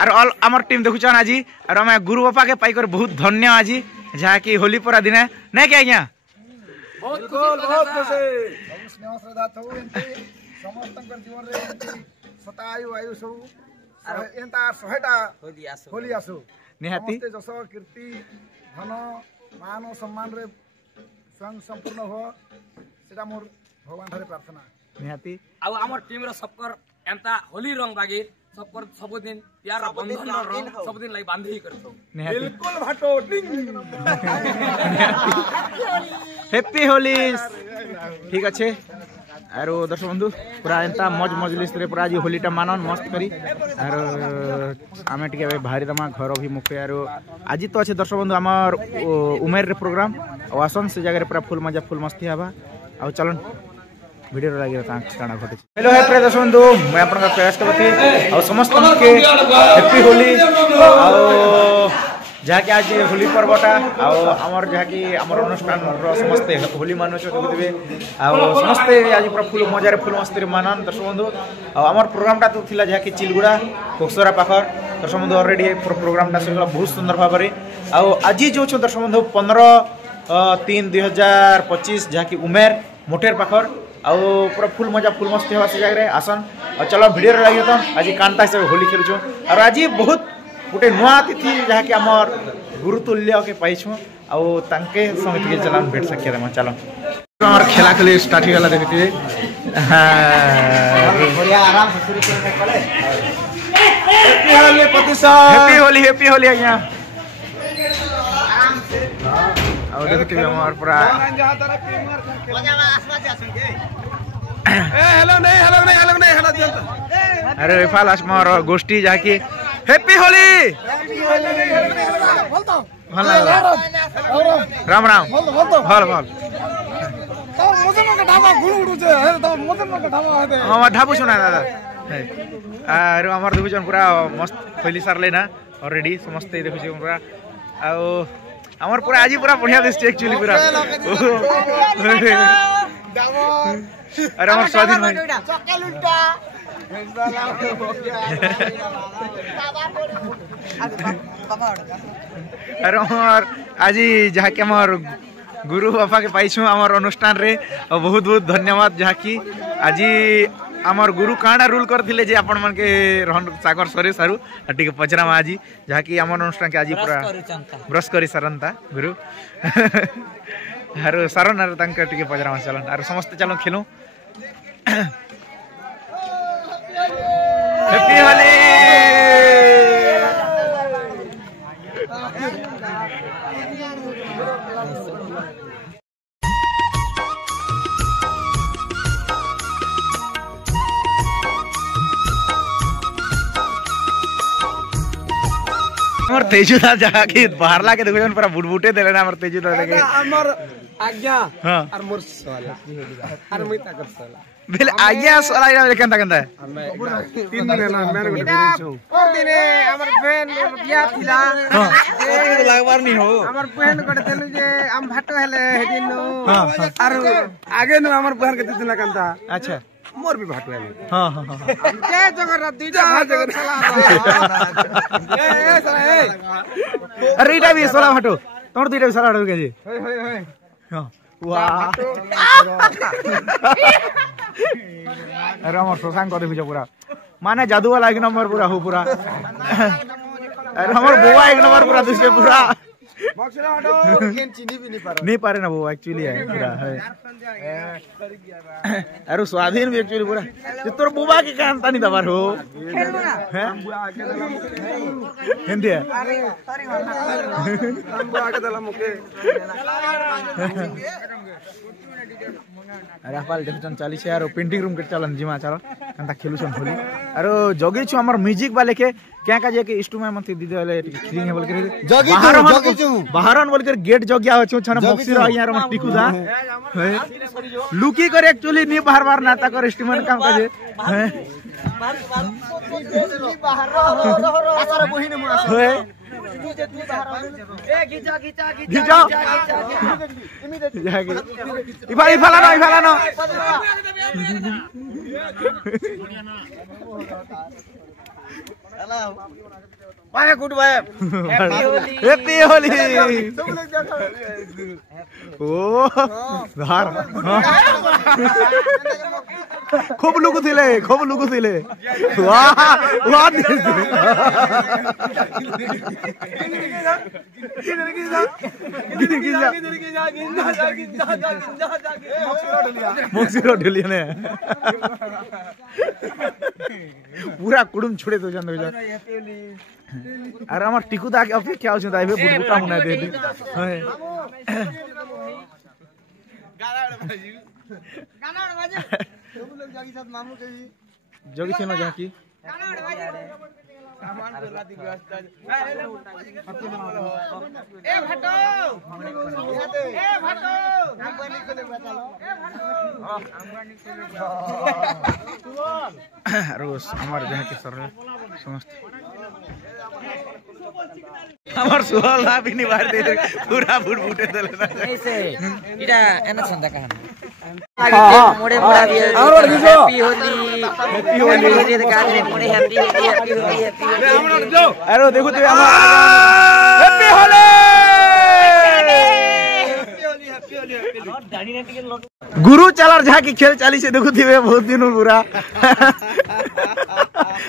और आमर टीम देखुछन आज और आम गुरु बापा के पाइकर बहुत धन्य आज जहाँ कि होली परा दिन नहीं क्या आज्ञा निहाती जस कीर्ति धन मान सम्मान रे स्वयं संपूर्ण हो सेटा मोर भगवान ठारे प्रार्थना निहाती आ हमर टीम रो सबकर एंता होली रंग बागी सबकर सब दिन प्यार बंधन रंग सब दिन लाई बांधी करतो बिल्कुल भाटो हैप्पी होली ठीक अच्छे आरो दर्शक बंधु पूरा एंता मौज मजलिस रे पूरा आज होलीटा मानन मस्त करी आरो आमे टिके भारी दमा घर अभिमुखे आरो आज तो अच्छे दर्शक बंधु आमर उमेर रे प्रोग्राम और आसन से जगह पूरा फुल मजा फुल मस्ती हवा आ चलन वीडियो लगे काଣା घटे हेलो है प्रिय दर्शक बंधु मैं आपन का प्रयास करती और समस्त के हैप्पी होली और जहाँ कि आज होली पर्वटा आमर जहाँ कि आमर अनुष्ठान समस्ते होली मानुष देखुवे समस्ते आज पूरा फुल मजार फुल मस्ती मानन दर्शक बंधु आमर प्रोग्रामटा तो थिला जहाँ कि चिलगुड़ा कोकसरा पाखर दर्शक बंधु अलरेडी प्रोग्रामटा सगला बहुत सुंदर भाव में आज जो दर्शक बंधु 15/3/2025 जहाँ कि उमेर मोटेर पाखर पूरा फुल मजा फुल मस्ती हवा से जगह आसन और चलो वीडियो लगे तो आज कांता हिसाब से होली खेलुँ और आज बहुत गोटे नुआ अतिथि जहाँ कि आमर गुरुतुल्य के पाइछुँ आके समिति चलान भेट सकिया देमा चलो आमर खेला खेली स्टार्ट हो गला देखते हैप्पी होली आज्ञा और देखते आमर पूरा अरे फालास मोर गोष्ठी जहाँ की हैप्पी होली राम राम भल भल ढाबू सुना दादा और आमर देखुन पूरा मस्त खोली सारे ना अलरेडी समस्ते देखुचे पूरा आमर पूरा आज पूरा बढ़िया दिसছে एक्चुअली पूरा अरे आमर स्वाधीन भाई अरे आमर आज जहाँ कि आमर गुरु बापा के पाइछुँ आमर अनुष्ठान रे बहुत बहुत धन्यवाद जहाँ कि आज आमर गुरु काणा रूल करथिले जे आपण मन के रहन सागर सरे सारू टिके पचरामा आज जहाँ कि आमर अनुष्ठान के आज पूरा ब्रश करी सरंता गुरु आरो सारन आरो तांका टिके पचरामा चलन आरो समस्त चलो खेलू हैप्पी होली हमर तेजुदा जगह की बाहर ला के देखो जन पूरा बुटबुटे देले ना हमर तेजुदा लगे हमर आज्ञा हां और मोर सवाल और मैं ताकर सवाल बिल आज्ञा सवाल आइना केनता केनता 3 दिन ना मैंने गोटे छु और दिने हमर बहन बिया थिला ए लागबार नहीं हो हमर बहन गोटे देलु जे हम भाटो हेले हेदिनो और आगे न हमर बहन के दिना केनता अच्छा मोर भी भाटो हेले हां हां हां जय जगन्नाथ दुईटा जगह चला ए साला ए अरे इटा भी सोला भाटो तोर दुईटा भी सोला भाटो के जी होय हां वाह अरे हमर सोसांग को देखु पूरा माने जादू वाला एक नंबर पूरा हो पूरा अरे हमर बुआ एक नंबर पूरा दूसरे पूरा बक्सरा हटो केन चिनी भी नहीं पारे ना वो एक्चुअली है पूरा है अरे स्वाधीन भी एक्चुअली पूरा ये तोर बुआ के कांता नहीं दबार हो खेलना हैं बुआ आके दला हिंदी है अरे सॉरी बुआ आके दला मुके अरे हाल देखुन चली यार पेंटिंग रूम के चलन जिमा चल कंता खेलुछन होली अरे जगी छु हमर म्यूजिक वाले के क्या का जे के इंस्ट्रूमेंट मत दीदे वाले खिरिंग है बोल के जगी छु बाहरन बोल के गेट जगिया हो छु छन बक्सी रह यार मत टिकुदा लुकी कर एक्चुअली नहीं बाहर बाहर नाता कर इंस्ट्रूमेंट काम का जे बाहर आसर बहिने मु आसर ए घिचा घिचा घिचा इफाला ना bye goodbye happy Holi ओ धार खूब लोग थे वाह वाह मोक्सिरो ढुलिया ने पूरा कुडुम छुड़े तो जान अरे हमार टिकू दा के अब क्या होछ दाइबे बुटबुटा मुना दे दे गाना बाजे सब लोग जागी साथ मामू के भी जोगी से ना जा की गाना बाजे सामान पे लादी व्यवस्था ए भटो हम बनी को ले बता लो ए भटो हम बनी को ले रोज हमार जहां के सर समस्त हमार सुहाल ना भी नहीं मार दे पूरा बुटबुटे दले ना ऐसे इडा एना संदा कहानी मोड़े मोड़ा दिए हैप्पी होली होली के गाने मोड़े हैप्पी होली अरे देखो तो हैप्पी होली गुरु चलार जहाँ की खेल चाली से देखो थी बहुत दिन पूरा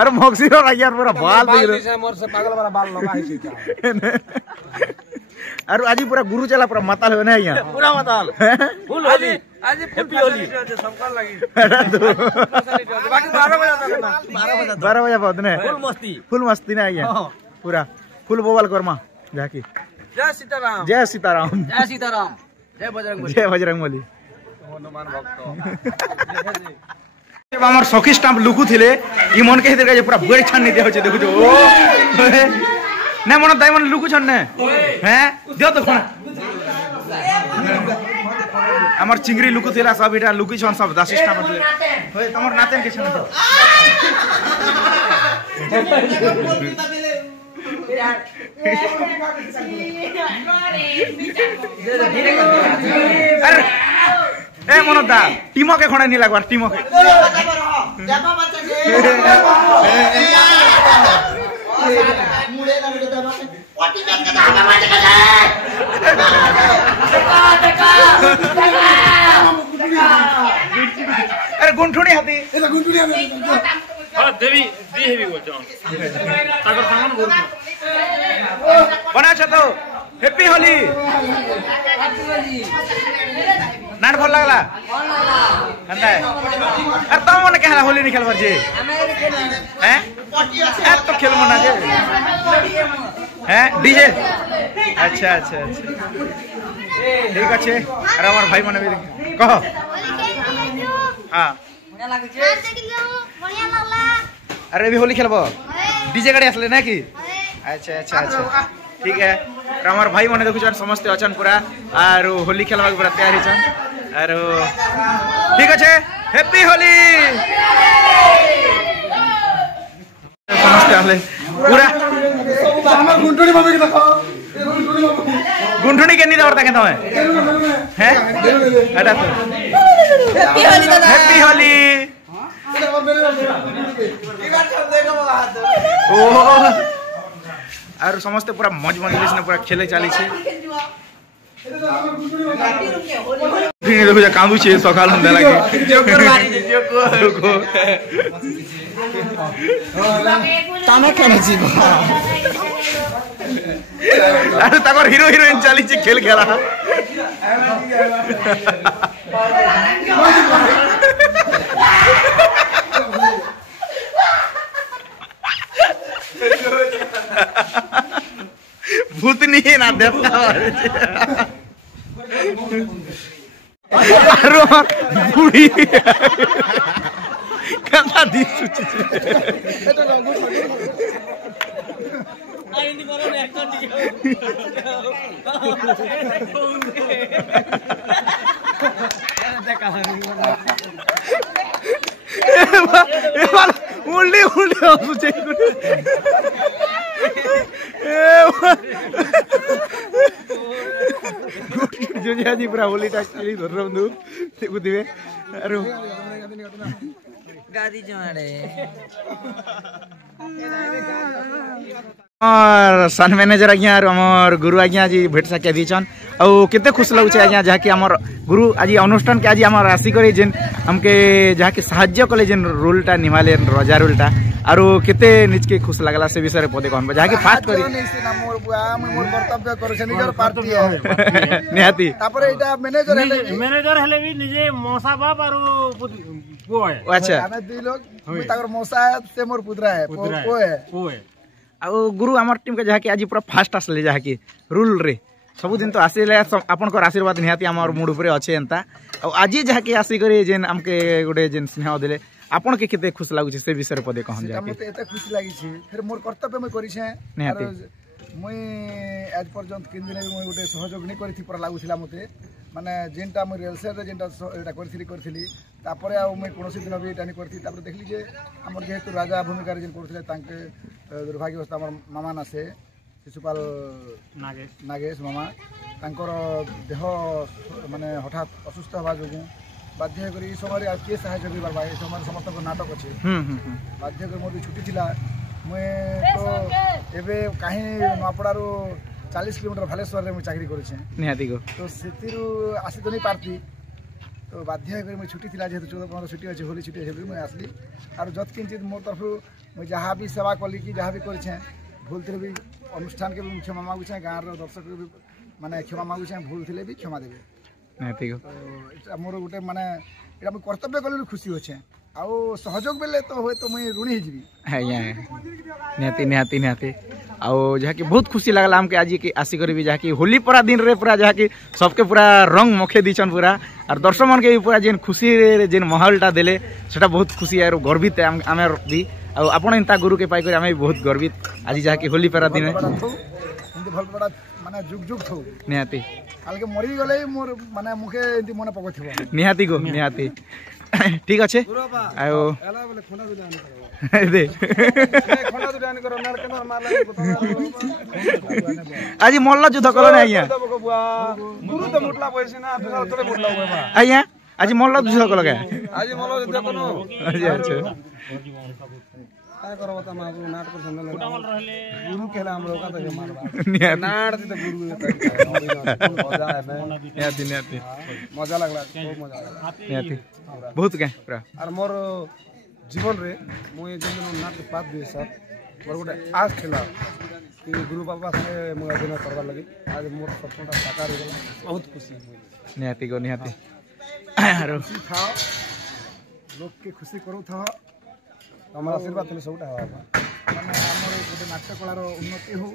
अरे मक्सिरो यार पूरा बाल देख रहे मोर से पागल वाला बाल लगा है अरे आज पूरा गुरु चला पूरा माताल हो ना यहाँ पूरा माताल फुल होली आज हैप्पी होली सबका लगी बाकी 12 बजे 12 बजे बहुत ने फुल मस्ती ना यहाँ पूरा फुल बोवल कर्मा जाकी जय सीताराम जय सीताराम जय सीताराम जय बजरंगबली हनुमान भक्त আমার সখী স্টাম্প লুকু থিলে ই মন কে হেদের কাছে পুরা বড় ছান নিতে হচ্ছে দেখুছো ও না মন দাই মন লুকু ছন না হ্যাঁ দিও তো কোন আমার চিংড়ি লুকু থিলা সব এটা লুকি ছন সব দাস স্টাম্প দিলে হয় তোমার নাতেন কে ছন তো अरे ए मनोदा टीमो के खणे नि लागबार टीमो के जाबा बच्चा के मुड़े ना मुड़े दबा के पटी में के हवा मार के अरे गुंठुनी हाथी ए गुंठुनी हां देवी दी हेवी बोल जाओ ताकर सामान बोल बना छ तो हैप्पी होली नाट भल लागला हंदा अरे तुम मन के होली नहीं खेलबार जे हैं ए तो खेल मना जे हैं डीजे अच्छा अच्छा अच्छा ठीक আছে अरे हमार भाई माने कहो हां बढ़िया लागे छे बढ़िया लागला अरे भी होली खेलबो डीजे गाड़ी आसले ना की अच्छा अच्छा अच्छा ठीक है हमार भाई माने देखु छन समस्त अचन पूरा और होली खेलबा पूरा तैयार छन और ठीक আছে हैप्पी होली समस्त आले पूरा हमर गुंठुनी बाबू के देखो गुंठुनी के नहीं दौड़ता के तमे हैं अड़ा तो हैप्पी होली दादा हैप्पी होली ओ और समस्त पूरा मौज मजलिस ने पूरा खेले चली छे देखो जा कांदू छे सकाल हम लागे जोकर मारी दे जोको ताना खाना छी अरे तकर हीरो हीरोइन चली छे खेल खेला भूतनी ना देवता अरे बुढ़ी कथा दी सुची आइनी बरो ने एक्टर उल्टी उल्टी सुची जो जी पूरा होली टाइम धर बंधु देखुवे गादी जोड़े और सन मैनेजर आज्ञा आमर गुरु आज्ञा जी भेट साकिया दीचन आउ केते खुश लगुचे आज्ञा जहाँकि आमर गुरु आज अनुष्ठान के आज आमर आसी करे जेन हमके जहाँकि साहाय्य कले जेन रोलटा निभाले रजा रोलटा आरो केते निज के खुश लागला से विषय पदे कहन जहाँकि फास्ट करी मोर बुआ मोर कर्तव्य करछे निजर पार्टी है निहाती तापर एटा मैनेजर हेले भी निजे मौसा बाप आरो पो है अच्छा हमें दुई लोग ताकर मौसा है से मोर पुत्रा है पो है आउ गुरु आमर टीम के जहाँकि आज पूरा फास्ट आसले जहाँकि रूल रे सबुदिन तो आसिले आपनकर आशीर्वाद निहाती आमर मुड उपरे अच्छे एंता आज जहाँकि आसिक जेन आमके गोटे जेन स्नेह देले आपन के केते खुश लागुचे से विषय पदे कहन जाके मते एते खुशी लागि छी फिर मोर कर्तव्य मैं करि छे निहाती मुई आज पर्यंत किन दिन मुई गोटे सहयोग नै करिथि पर लागुथिला मते माने जेनटा मुई रेलसेल रे जेनटा एटा करथिली तापरे आ मुई कोनोसी दिन भी एटा नै करथि तापरे देखली जे हमर जेहेतु राजा भूमिका रे जेन करथिले तांके दुर्भाग्यवश हमर मामा ना से शिशुपाल नागेश मामा तांकर देह माने हठात असुस्थ हवा जोगु बाध्य करी समय किए साहाय्य कर भाई समय समस्त नाटक अच्छे बाध्य कर मोर छुट्टी थिला मुई तो एबे कहीं नपड़ारू 40 किलोमीटर भालेश्वर रे मुई चाकरी करूछे निहाती को तो सेतिरु आसी तो नहीं पारती तो बाध्य कर मुई छुट्टी थिला जेहेतु 14-15 छुट्टी अच्छे होली छुट्टी अच्छे मुई आसली और जत किंचित मोर तरफ मुई जहाँ भी सेवा कली कि जहाँ भी करूछे भूल थे भी अनुष्ठान के भी क्षमा मांगुछे गाँव रो दर्शक भी माने क्षमा मांगुछे भूल थे भी क्षमा देबे निहाती को तो मोर गोटे माने एटा मुई कर्तव्य कले खुशी होछे आउ सहयोग बेले तो होय तो मुई ऋणी हिजबी है निहाती निहाती निहाती आउ जहाँकि बहुत खुशी लागला हमके आज के आसी करी भी जहाँकि होली पूरा दिन रे पूरा जहाँकि सबके पूरा रंग मखे दीछन पूरा और दर्शक मन के भी पूरा जेन खुशी रे जेन माहौलटा देले सेटा बहुत खुशी है गर्वित है आमे भी आउ आपण इंता गुरु के पाई करी आमे बहुत गर्वित आज जहाँकि होली पूरा दिन भल बड़ा माने जुग जुग थौ निहाती काल के मरी गले मोर माने मुखे एंती मने पकथिबो निहाती को निहाती ठीक अच्छे आयो एला बोले खंडा दुडा आनी करो दे खंडा दुडा आनी करो नार के मारला आज मल्ल जुद्ध कलो ना आइया गुरु तो मुटला पैसे ना थोड़े मुटला बाबा आइया आज मल्ल जुद्ध कलो के आज मल्ल जुद्ध कनो अच्छा अच्छा काय करो बता मा नाट कर संदल गुरु केला हम लोग का तो मारबा नाट तो गुरु मजा है निहाती निहाती मजा लागला खूब मजा लागला निहाती बहुत के पूरा और मोर जीवन रे मुई जेन नाट के पात दिए सर मोर गोटे आज खेला कि गुरु बाबा संगे मोर दिन करबा लगी आज मोर सपनटा साकार हो गला बहुत खुशी निहाती को निहाती आरो खाओ लोग के खुशी करू था हमारा आशीर्वाद थे सबटा माने हमर गोटे नाट्य कलार उन्नति हो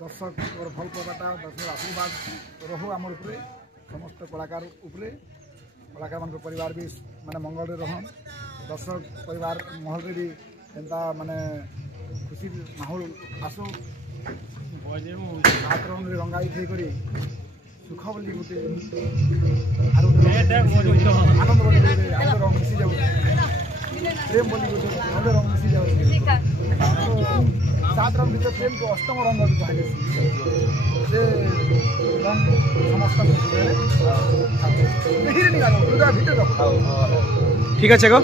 दर्शक और भल पाटा दर्शक आशीर्वाद रहू आम उपरे समस्त कलाकार उपरे कलाकार मान परिवार भी माने मंगल रे रहन दर्शक परिवार महल रे भी एंता माने खुशी माहौल आसो हाथ रे रंगाई थई करी सुख बोली गोटे आनंद बोली आनंद रंग मिसी जाऊ प्रेम बोली गोटे भव्य रंग मिसी जाऊ सात रंग भीतर प्रेम को अष्टम रंग भी कहे से रंग समस्त ठीक अच्छे गो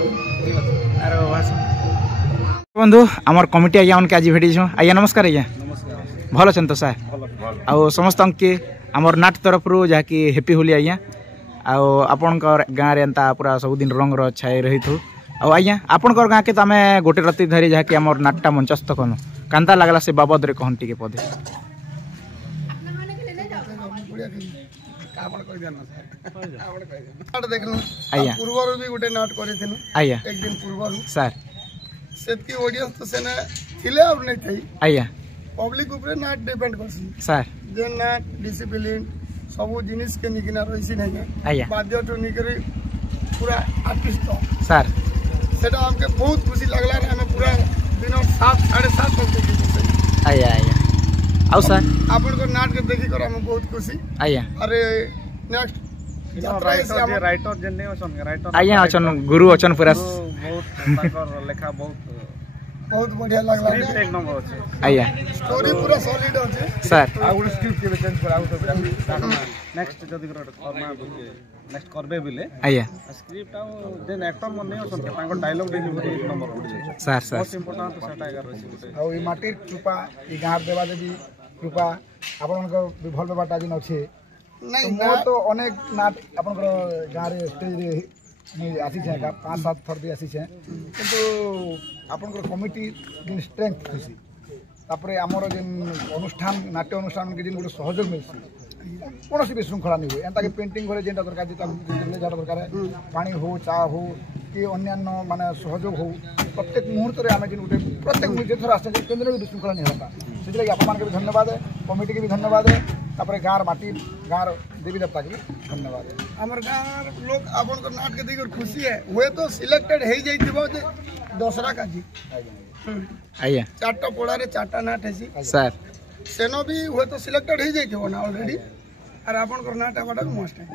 आरो बंधु आमर कमिटी आज्ञा उनके आज भेटी आज्ञा नमस्कार आज्ञा भल अच्छे तो सार आउ समस्त के आमर नाट तरफ रू जहाँकि हैप्पी होली आज्ञा आउ आपणकर गाँव में एंता पूरा सबुदिन रंग छाई रही थु आज्ञा आपणकर गाँव के तो आम गोटे राति धरी जहाँकि आमर नाटटा मंचस्थ कनु कांता लागला से बाबद रे कहन टिके पदे आज्ञा पूर्वर भी गोटे नाट करिथिनु आज्ञा एक दिन पूर्वर सर सेतकी ऑडियंस तो सेने थिले और नहीं थई आज्ञा पब्लिक ऊपर नाट डिपेंड करसी सर जे नाट डिसिप्लिन सब जिनिस के निकिना रहिसी नहीं आज्ञा बाध्य तो निकरी पूरा आर्टिस्ट सर सेटा हमके बहुत खुशी लागला रे हमें पूरा दिन 7 7:30 तक देखि आज्ञा आज्ञा आउ सर आपन को नाट के देखि कर हम बहुत खुशी आज्ञा अरे नेक्स्ट राइटर जेने अछन राइटर आज्ञा अछन गुरु अछन पूरा बहुत ताकर लेखा बहुत बहुत बढ़िया लगला एक नंबर अछि आया स्टोरी पूरा सॉलिड अछि सर आ गुड स्क्रिप्ट के चेंज कर आउट नेक्स्ट जदी फॉर्मा नेक्स्ट करबे बिले आया स्क्रिप्ट आ देन एक्टर मन नै असन तांको डायलॉग डेलिवरी एक नंबर अछि सर सर मोस्ट इंपोर्टेंट सेटा एगार अछि गुटे आ ई माटीर कृपा ई गाँव देवा देवी कृपा आपनक भल बेबाटा दिन अछि नहीं मो तो अनेक नाट आपनकर गाँव रे स्टेज रे नहीं आसी छे 5-7 थर भी आसी छे किंतु आपनकर कमिटी दिन स्ट्रेंथ खुशी तापरे हमर जिन अनुष्ठान नाट्य अनुष्ठान के जिन गुटे सहयोग मिलसी कौन सी भी श्रृंखला नहीं हुए एंता के पेंटिंग करे जेंटा दरकार जेता जाटा दरकार पानी हो चा हो कि अन्यान्य माने सहयोग हो प्रत्येक मुहूर्त रे आमे जिन गुटे प्रत्येक मुहूर्त थोड़ा आसे केंद्र भी श्रृंखला नहीं होता सेजले आपन मान के भी धन्यवाद है कमिटी के भी धन्यवाद है तापरे गार माटी गार देवी देवता के भी धन्यवाद है हमर गार लोग आपन को नाट के देख खुशी है हुए तो सिलेक्टेड हे जइतिबो जे दूसरा का जी आया चारटा पोड़ा रे चारटा नाट हेसी सर सेनो भी हुए तो सिलेक्टेड हे जइतिबो ना ऑलरेडी और आपन को नाट आबाटा मस्त है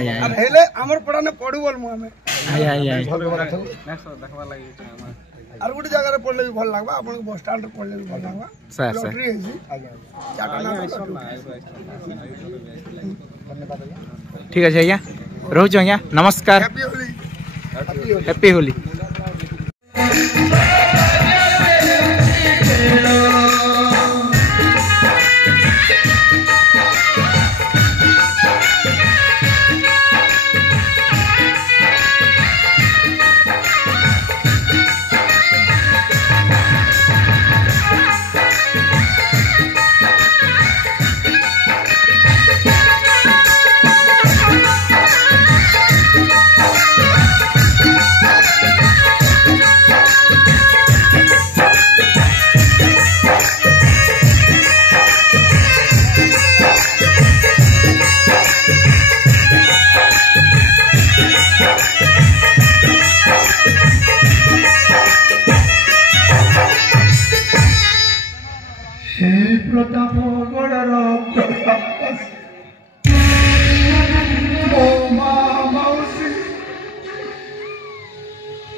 आया और हेले हमर पड़ा ने पढु बोल मु हमें आया आया नेक्स्ट देखबा लागि और गुटे जगह रे पढले भी भल लागबा आपन को बस स्टैंड रे पढले भी भल लागबा सर सर लॉटरी हेसी चारटा नाट धन्यवाद भैया ठीक है भैया रहू भैया नमस्कार हैप्पी होली हैप्पी होली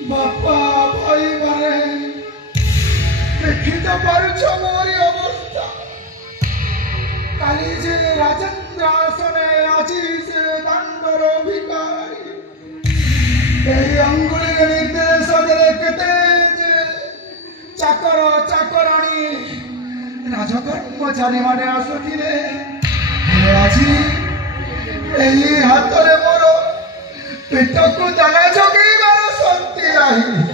बापा भाई मारे देखी तो पारुछ मोरी अवस्था काली जे राजेंद्र आसने आजी से दंडर भिकारी এই অঙ্গুলির নির্দেশ দেখতে যে চাকর চাকরাণী রাজকর্মচারী মানে আসুଥିଲେ আজি এই হাতরে মোর পেটକୁ ଦାନା ଯୋଗେଇବାର ଶକ୍ତି ନାହିଁ